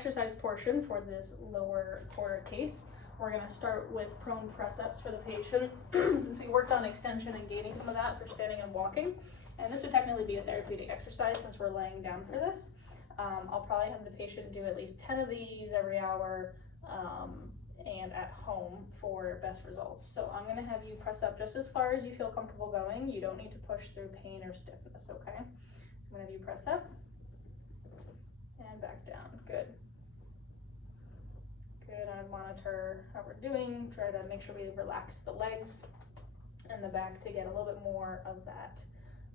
exercise portion for this lower quarter case, we're going to start with prone press-ups for the patient since we worked on extension and gaining some of that for standing and walking. And this would technically be a therapeutic exercise since we're laying down for this. I'll probably have the patient do at least 10 of these every hour and at home for best results. So I'm going to have you press up just as far as you feel comfortable going. You don't need to push through pain or stiffness, okay? So I'm going to have you press up and back down. Good. Good. I monitor how we're doing. Try to make sure we relax the legs and the back to get a little bit more of that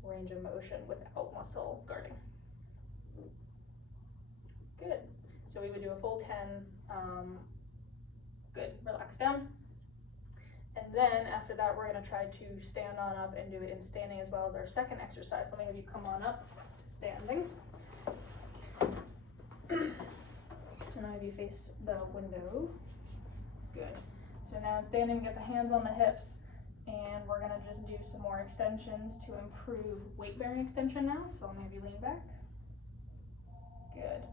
range of motion without muscle guarding. Good. So we would do a full 10. Good. Relax down. And then after that, we're going to try to stand on up and do it in standing as well as our second exercise. Let me have you come on up to standing. And I'll have you face the window. Good. So now in standing, we get the hands on the hips, and we're going to just do some more extensions to improve weight-bearing extension now. So I'm going to have you lean back. Good.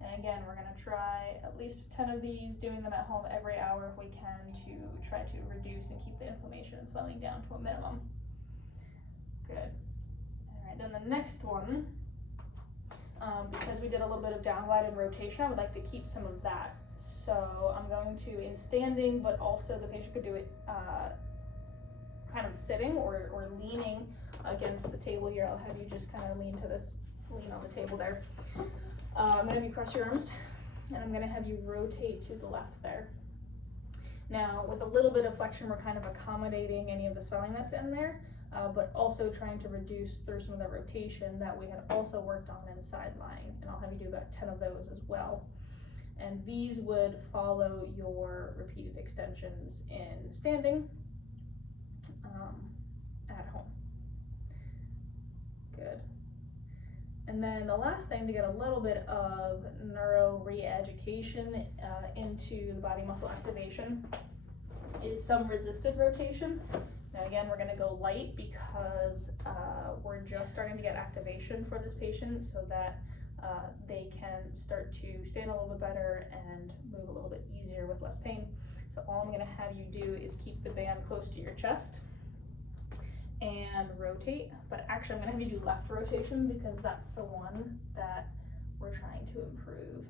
And again, we're going to try at least 10 of these, doing them at home every hour if we can, to try to reduce and keep the inflammation and swelling down to a minimum. Good. All right, then the next one, because we did a little bit of down glide and rotation, I would like to keep some of that. So I'm going to, in standing, but also the patient could do it kind of sitting or leaning against the table here. I'll have you just kind of lean on the table there. I'm going to have you cross your arms, and I'm going to have you rotate to the left there. Now, with a little bit of flexion, we're kind of accommodating any of the swelling that's in there, but also trying to reduce through some of the rotation that we had also worked on in side lying, and I'll have you do about 10 of those as well. And these would follow your repeated extensions in standing at home. Good. And then the last thing, to get a little bit of neuro re-education into the body muscle activation, is some resisted rotation. Now again, we're going to go light because we're just starting to get activation for this patient so that they can start to stand a little bit better and move a little bit easier with less pain. So all I'm going to have you do is keep the band close to your chest and rotate, but actually I'm going to have you do left rotation because that's the one that we're trying to improve.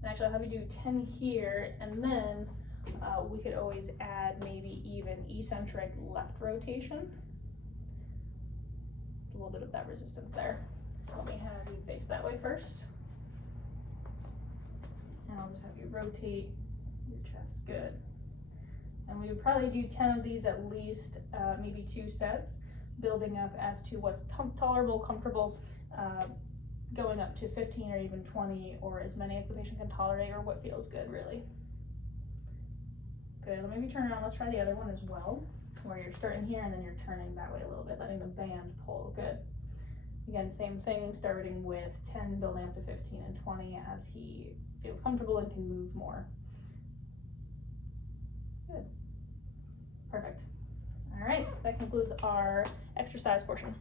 And actually I'll have you do 10 here, and then we could always add maybe even eccentric left rotation. A little bit of that resistance there. So let me have you face that way first. And I'll just have you rotate your chest. Good. And we would probably do 10 of these at least, maybe 2 sets, building up as to what's tolerable, comfortable, going up to 15 or even 20, or as many as the patient can tolerate, or what feels good, really. Good, let me turn around, let's try the other one as well, where you're starting here and then you're turning that way a little bit, letting the band pull. Good. Again, same thing, starting with 10, building up to 15 and 20 as he feels comfortable and can move more. Good. Perfect. All right, that concludes our exercise portion.